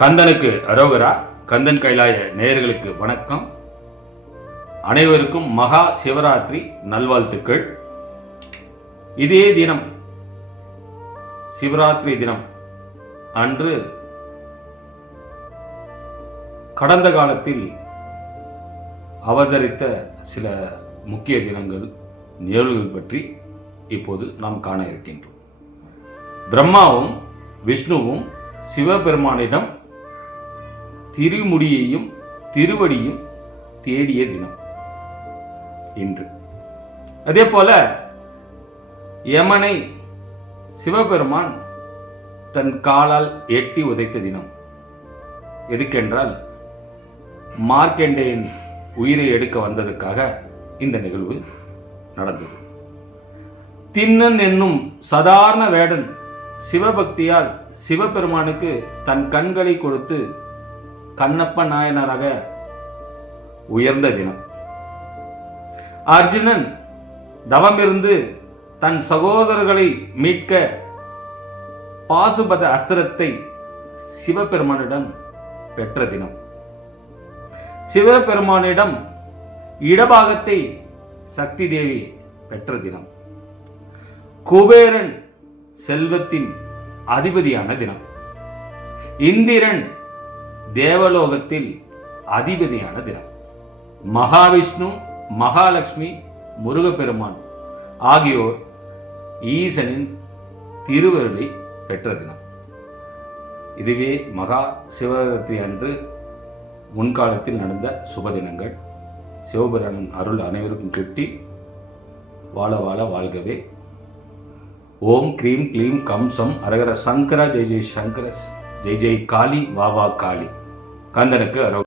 கந்தனுக்கு அரோகரா. கந்தன் கைலாய நேயர்களுக்கு வணக்கம். அனைவருக்கும் மகா சிவராத்திரி நல்வாழ்த்துக்கள். இதே தினம், சிவராத்திரி தினம் அன்று கடந்த காலத்தில் அவதரித்த சில முக்கிய தினங்கள், நிகழ்வுகள் பற்றி இப்போது நாம் காண இருக்கின்றோம். பிரம்மாவும் விஷ்ணுவும் சிவபெருமானிடம் திருமுடியையும் திருவடியும் தேடிய தினம் இன்று. அதே போல யமனை சிவபெருமான் தன் காலால் எட்டி உதைத்த தினம். எதுக்கென்றால் மார்க்கண்டேயன் உயிரை எடுக்க வந்ததற்காக இந்த நிகழ்வு நடந்தது. திண்ணன் என்னும் சாதாரண வேடன் சிவபக்தியால் சிவபெருமானுக்கு தன் கண்களை கொடுத்து கண்ணப்ப நாயனராக உயர்ந்த தினம். அர்ஜுனன் தவமிருந்து தன் சகோதரர்களை மீட்க பாசுபத அஸ்திரத்தை சிவபெருமானிடம் பெற்ற தினம். சிவபெருமானிடம் இடபாகத்தை சக்தி தேவி பெற்ற தினம். குபேரன் செல்வத்தின் அதிபதியான தினம். இந்திரன் தேவலோகத்தில் அதிபதியான தினம். மகாவிஷ்ணு, மகாலட்சுமி, முருகப்பெருமான் ஆகியோர் ஈசனின் திருவருளை பெற்ற தினம். இதுவே மகா சிவராத்திரி அன்று முன்காலத்தில் நடந்த சுப தினங்கள். சிவபெருமான் அருள் அனைவருக்கும் கிட்டி வாழ வாழ வாழ்கவே. ஓம் க்ரீம் க்ளீம் கம் சம் அரகர சங்கர ஜெய் ஜெய் சங்கர ஜெய் ஜெய் காளி வா வா காளி. கந்தனுக்கு அரோகரா.